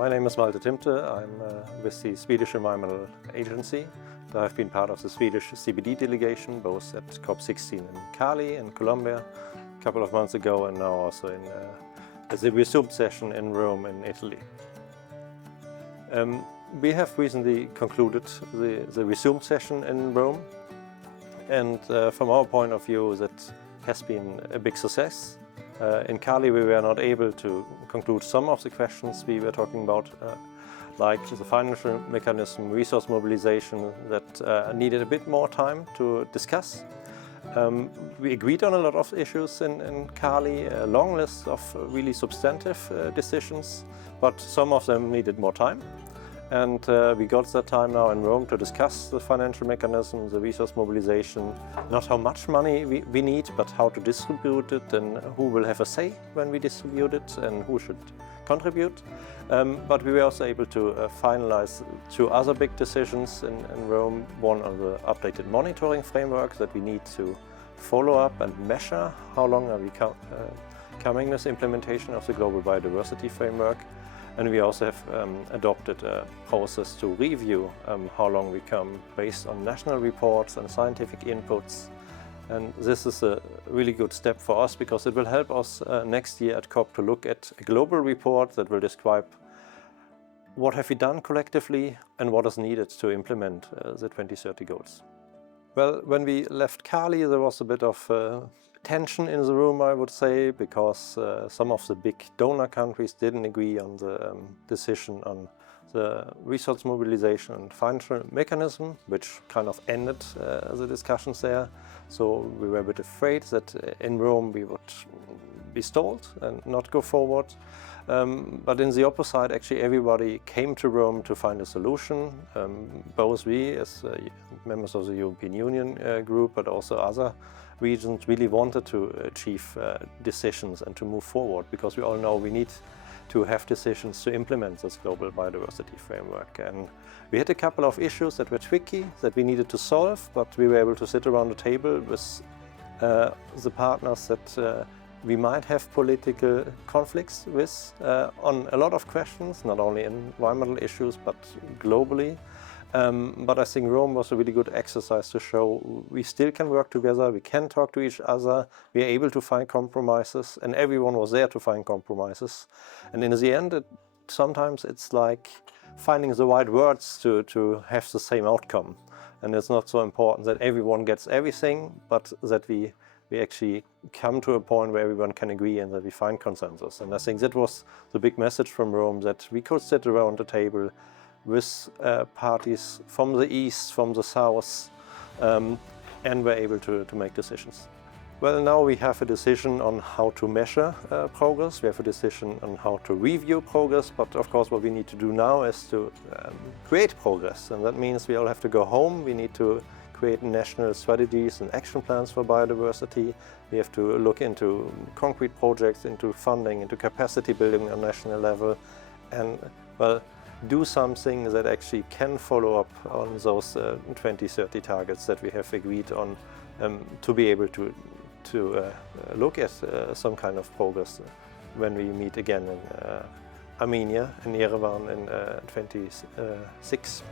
My name is Malte Timpte. I'm with the Swedish Environmental Agency. I've been part of the Swedish CBD delegation, both at COP16 in Cali in Colombia a couple of months ago, and now also in the Resumed session in Rome in Italy. We have recently concluded the Resumed session in Rome, and from our point of view that has been a big success. In Cali we were not able to conclude some of the questions we were talking about, like the financial mechanism, resource mobilization, that needed a bit more time to discuss. We agreed on a lot of issues in Cali, a long list of really substantive decisions, but some of them needed more time. And we got that time now in Rome to discuss the financial mechanism, the resource mobilization, not how much money we need, but how to distribute it and who will have a say when we distribute it and who should contribute. But we were also able to finalize two other big decisions in Rome. One on the updated monitoring framework that we need to follow up and measure how long are we coming with implementation of the global biodiversity framework. And we also have adopted a process to review how long we come based on national reports and scientific inputs. And this is a really good step for us because it will help us next year at COP to look at a global report that will describe what have we done collectively and what is needed to implement the 2030 goals. Well, when we left Cali, there was a bit of tension in the room, I would say, because some of the big donor countries didn't agree on the decision on the resource mobilization and financial mechanism, which kind of ended the discussions there. So we were a bit afraid that in Rome we would be stalled and not go forward. But in the opposite, actually everybody came to Rome to find a solution. Both we as members of the European Union group, but also other regions really wanted to achieve decisions and to move forward, because we all know we need to have decisions to implement this global biodiversity framework. And we had a couple of issues that were tricky, that we needed to solve, but we were able to sit around the table with the partners that we might have political conflicts with on a lot of questions, not only in environmental issues, but globally. But I think Rome was a really good exercise to show we still can work together, we can talk to each other, we are able to find compromises, and everyone was there to find compromises. And in the end, sometimes it's like finding the right words to have the same outcome. And it's not so important that everyone gets everything, but that we actually come to a point where everyone can agree and that we find consensus. And I think that was the big message from Rome, that we could sit around the table with parties from the east, from the south, and were able to make decisions. Well, now we have a decision on how to measure progress, we have a decision on how to review progress, but of course what we need to do now is to create progress, and that means we all have to go home, we need to create national strategies and action plans for biodiversity, we have to look into concrete projects, into funding, into capacity building on national level, and well, do something that actually can follow up on those 2030 targets that we have agreed on, to be able to look at some kind of progress when we meet again in Armenia, in Yerevan in 26.